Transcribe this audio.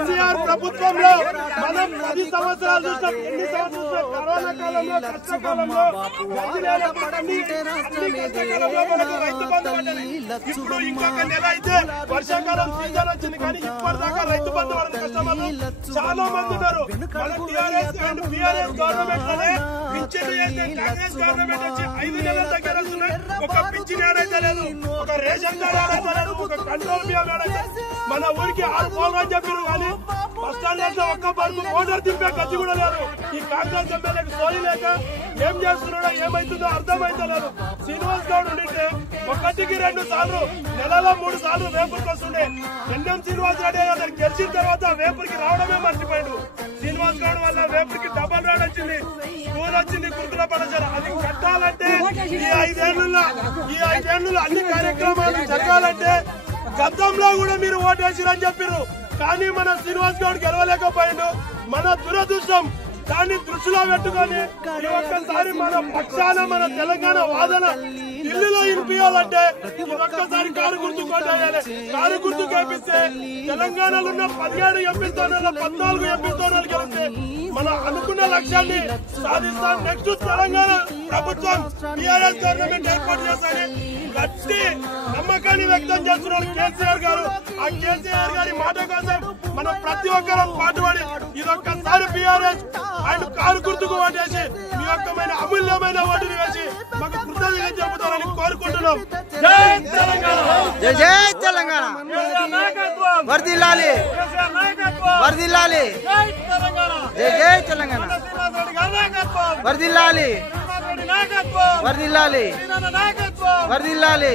కేసీఆర్ ప్రభుత్వంలో మనం 10 సంవత్సరాలు చూసాం. ఎన్ని సంవత్సరాలు కరోనా కాలంలో కష్టకాలంలో రైతు బంధు పడ్డది. ఇప్పుడు ఇంకొక నెల అయితే వర్షాకాలం సీజన్ వచ్చింది కానీ ఇప్పటిదాకా రైతు బంధు పడని కస్టమర్లు చాలా మంది ఉన్నారు. మన టీఆర్ఎస్ అండ్ బీఆర్ఎస్ గవర్నమెంట్ లోనే పింఛన్లు చేస్తే కాంగ్రెస్ గవర్నమెంట్ వచ్చి 5 నెలల దగ్గర వస్తున్నాయి. ఒక పింఛన్ ఏడైతే లేదు, ఒక రేషన్ కార్డు ఏడైతే లేదు, ఒక కంట్రోల్ బియ్యం ఏడైతే మన ఊరికి 6 పోలని చెప్పారు కానీ బస్ స్టాండ్ లో ఒక్క బస్సు మోటార్ దింపే గతి కూడా లేదు. ఈ కాంగ్రెస్ ఎమ్మెల్యేకి సోయి లేక ఏం చేస్తున్నాడో ఏమైతుందో అర్థమైతలేదు. శ్రీనివాస్ గౌడ్ ఉంటే 1కి 2 సార్లు నెలలో 3 సార్లు వేపురికి వస్తుండే. ఎన్ఎం శ్రీనివాస్ రెడ్డి గారు గెలిచిన తర్వాత వేపురికి రావడమే మర్చిపోయాడు. శ్రీనివాస్ గౌడ్ వల్ల వేపురికి డబల్ రాడ్ వచ్చింది, స్కూల్ వచ్చింది, గురుకుల పాఠశాల. అది కట్టాలంటే ఈ 5 ఏళ్లలో అన్ని కార్యక్రమాలు జరగాలంటే గతంలో కూడా మీరు ఓటేసిరని చెప్పారు కానీ మన శ్రీనివాస్ గౌడ్ గెలవలేకపోయిండు. మన దురదృష్టం దాన్ని దృష్టిలో పెట్టుకొని ఈ ఒక్కసారి మన పక్షాన మన తెలంగాణ వాదన ఢిల్లీలో వినిపించాలంటే ఒక్కసారి కారు గుర్తు కొట్టేయాలి. కారు గుర్తు కేపిస్తే తెలంగాణలో ఉన్న 17 ఎంపీ స్థానాల్లో 14 ఎంపీ స్థానాలు గెలిస్తే మన అనుకున్న లక్ష్యాన్ని సాధిస్తాం. నెక్స్ట్ తెలంగాణ ప్రభుత్వం టీఆర్ఎస్ గవర్నమెంట్ ఏర్పాటు చేస్తారని గట్టి నమ్మకాన్ని వ్యక్తం చేస్తున్నారు కేసీఆర్ గారు. ఆ కేసీఆర్ గారి మాట కోసం మనం ప్రతి ఒక్కరం పాటుపడి ఇదొక్కసారి బీఆర్ఎస్ అండ్ కారు గుర్తుకు ఓటేసి మీ యొక్కమైన అమూల్యమైన ఓటుని వేసి మాకు కృతజ్ఞతలు చెబుతారని కోరుకుంటున్నాం. జై తెలంగాణ, జై జై తెలంగాణ, వర్ధిల్లాలి వర్ధిల్లాలి, జై జై తెలంగాణ, వర్ధిల్లాలి వర్ధిల్లాలి వర్ధిల్లాలి.